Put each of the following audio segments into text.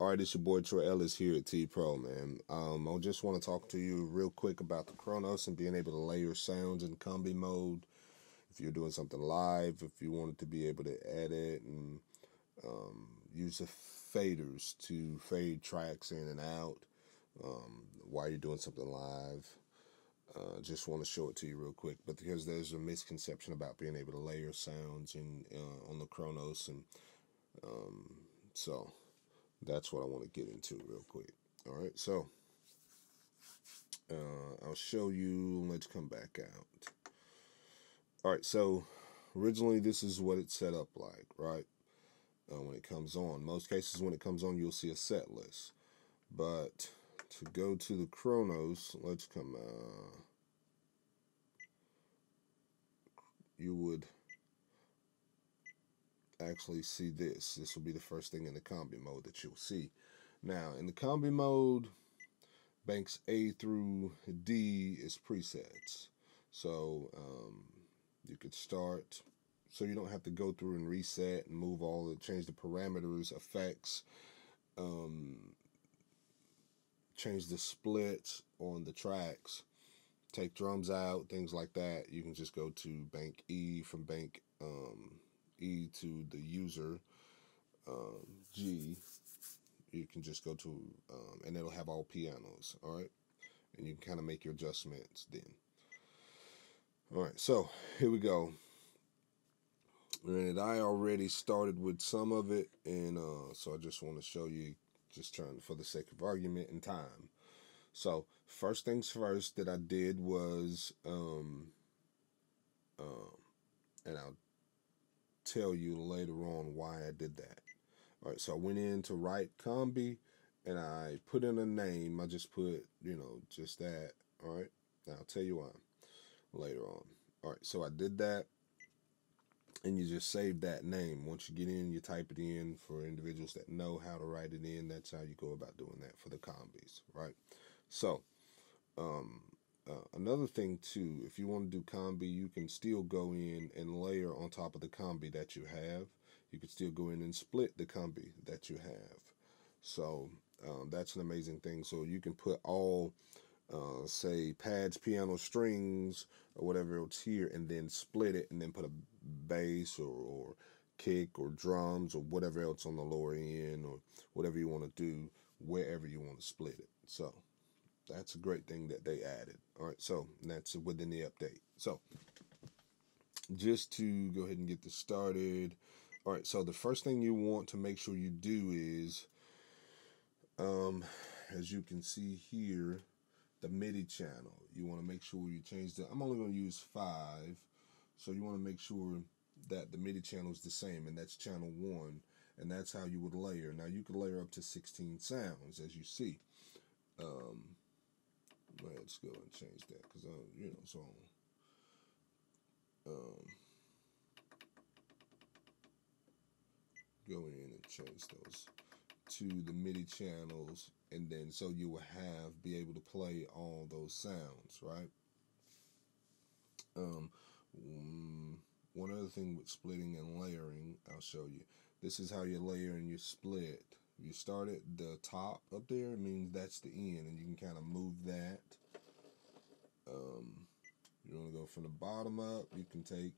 All right, it's your boy Troy Ellis here at T Pro, man. I just want to talk to you real quick about the Kronos and being able to layer sounds in combi mode. If you're doing something live, if you wanted to be able to edit and use the faders to fade tracks in and out while you're doing something live. Just want to show it to you real quick, but because there's a misconception about being able to layer sounds in on the Kronos, and so that's what I want to get into real quick. All right, so I'll show you. Let's come back out. All right, so originally this is what it's set up like, right? When it comes on, most cases when it comes on, you'll see a set list. But to go to the Kronos, let's come. You would actually see this. This will be the first thing in the combi mode that you'll see. Now, in the combi mode, banks A through D is presets. So you could start, so you don't have to go through and reset and move all the, change the parameters, effects, change the splits on the tracks, take drums out, things like that. You can just go to bank E, from bank E to the user G. You can just go to, and it'll have all pianos, all right? And you can kind of make your adjustments then. All right, so here we go. And I already started with some of it, and so I just want to show you, just trying for the sake of argument and time. So first things first that I did was, and I'll tell you later on why I did that. All right, so I went in to write combi, and I put in a name. I just put, just that. All right, and I'll tell you why later on. All right, so I did that, and you just save that name. Once you get in, you type it in. For individuals that know how to write it in, that's how you go about doing that for the combis, right? So another thing too, if you want to do combi, you can still go in and layer on top of the combi that you have. You can still go in and split the combi that you have. So that's an amazing thing. So you can put all, say, pads, piano, strings, or whatever else here, and then split it, and then put a bass or kick or drums or whatever else on the lower end, or whatever you want to do, wherever you want to split it. So that's a great thing that they added. All right, so that's within the update. So just to go ahead and get this started. All right, so the first thing you want to make sure you do is, as you can see here, the MIDI channel. You want to make sure you change the, I'm only going to use 5, so you want to make sure that the MIDI channel is the same, and that's channel 1, and that's how you would layer. Now you could layer up to 16 sounds, as you see. Let's go and change that, because so go in and change those to the MIDI channels, and then so you will be able to play all those sounds, right? One other thing with splitting and layering, I'll show you. This is how you layer and you split. You start at the top up there, it means that's the end, and you can kind of move that. You want to go from the bottom up, you can take,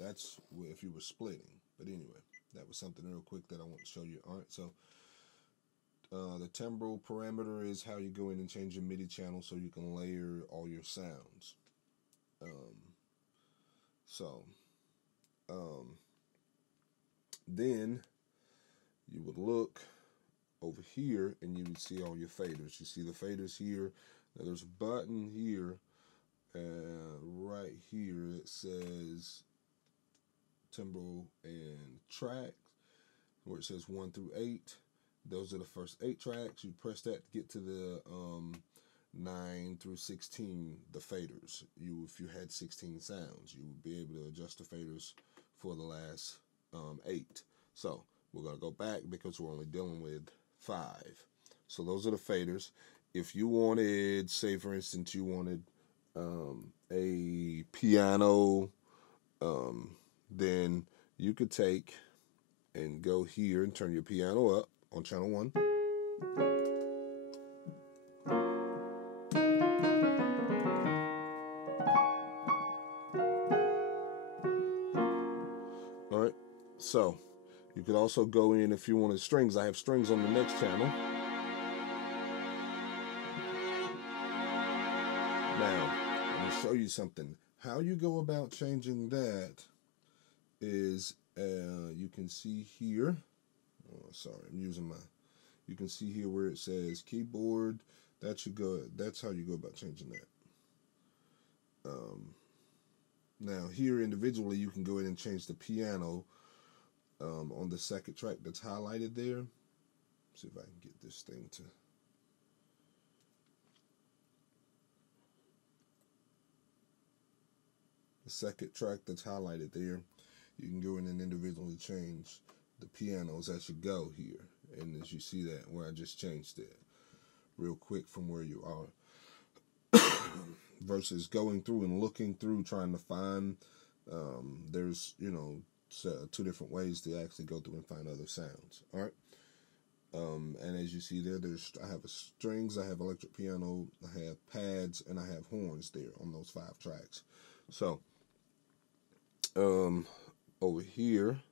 that's if you were splitting. But anyway, that was something real quick that I want to show you. All right, so the timbral parameter is how you go in and change your MIDI channel so you can layer all your sounds. Then you would look over here and you would see all your faders. You see the faders here. Now there's a button here, right here, that says timbral and tracks, where it says 1 through 8. Those are the first 8 tracks. You press that to get to the 9 through 16, the faders. If you had 16 sounds, you would be able to adjust the faders for the last 8. So we're going to go back because we're only dealing with 5. So those are the faders. If you wanted, say for instance, you wanted a piano, then you could take and go here and turn your piano up. on channel 1. All right, so you could also go in if you wanted strings. I have strings on the next channel. Now, let me show you something. How you go about changing that is, you can see here. Oh, sorry, I'm using my. You can see here where it says keyboard. That's how you go about changing that. Now here individually, you can go in and change the piano on the second track that's highlighted there. See if I can get this thing to. The second track that's highlighted there, you can go in and individually change the pianos as you go here. And as you see that, where I just changed it real quick from where you are, versus going through and looking through trying to find, there's, you know, two different ways to actually go through and find other sounds. All right. And as you see there, I have strings, I have electric piano, I have pads, and I have horns there on those 5 tracks. So, over here,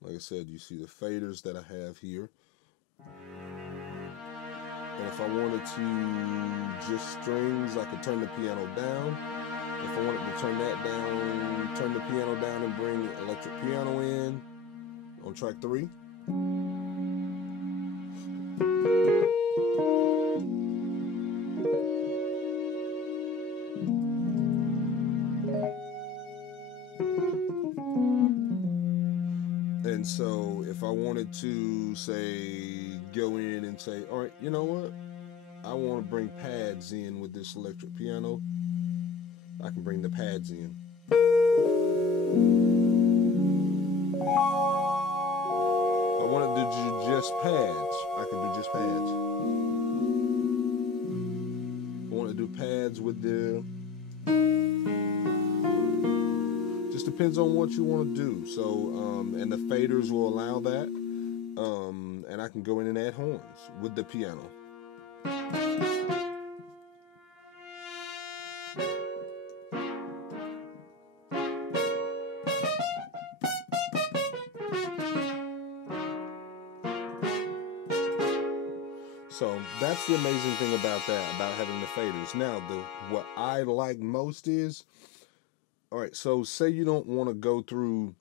like I said, you see the faders that I have here. And if I wanted to just strings, I could turn the piano down. If I wanted to turn that down, turn the piano down and bring electric piano in on track 3. And so if I wanted to say, go in and say, all right, you know what? I want to bring pads in with this electric piano. I can bring the pads in. If I wanted to do just pads, I can do just pads. If I want to do pads with the... Just depends on what you want to do. So, and the faders will allow that. And I can go in and add horns with the piano. So that's the amazing thing about that, about having the faders. Now, what I like most is, all right, so say you don't want to go through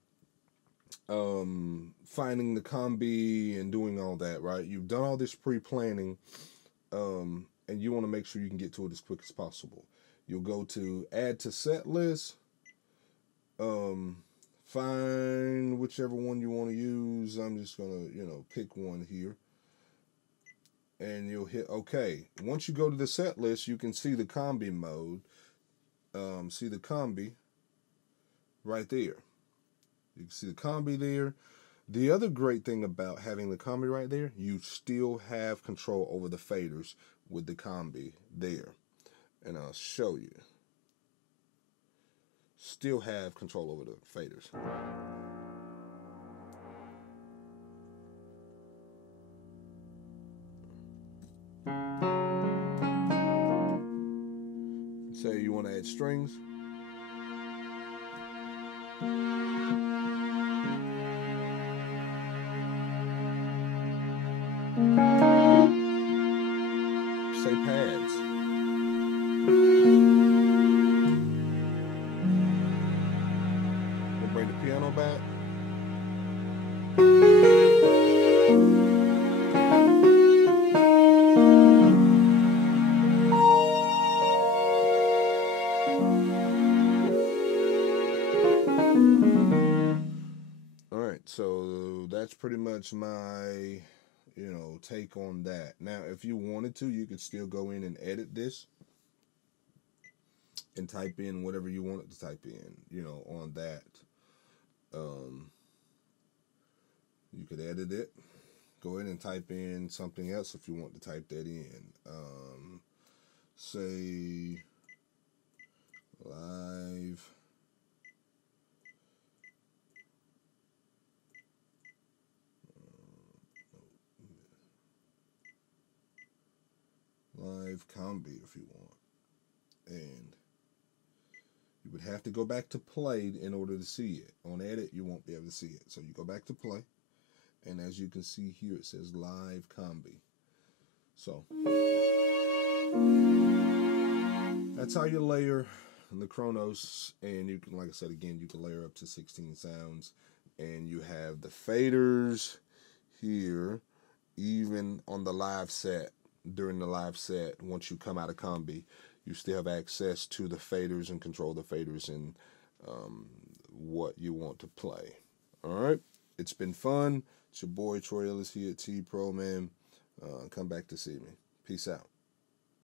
finding the combi and doing all that, right? You've done all this pre-planning, and you want to make sure you can get to it as quick as possible. You'll go to add to set list, find whichever one you want to use. I'm just going to, pick one here. And you'll hit OK. Once you go to the set list, you can see the combi mode. See the combi right there. You can see the combi there. The other great thing about having the combi right there, you still have control over the faders with the combi there. And I'll show you. Still have control over the faders. Say you want to add strings. Say pads. We'll bring the piano back. So that's pretty much my, take on that. Now, if you wanted to, you could still go in and edit this and type in whatever you wanted to type in, on that. You could edit it. Go in and type in something else if you want to type that in. Say live. combi if you want. And you would have to go back to play in order to see it. On edit, you won't be able to see it. So you go back to play, and as you can see here, it says live combi. So that's how you layer the Kronos, and you can, like I said again, you can layer up to 16 sounds, and you have the faders here, even on the live set. During the live set, once you come out of combi, you still have access to the faders and control the faders and what you want to play. All right, it's been fun. It's your boy Troy Ellis here at T Pro, man. Come back to see me. Peace out.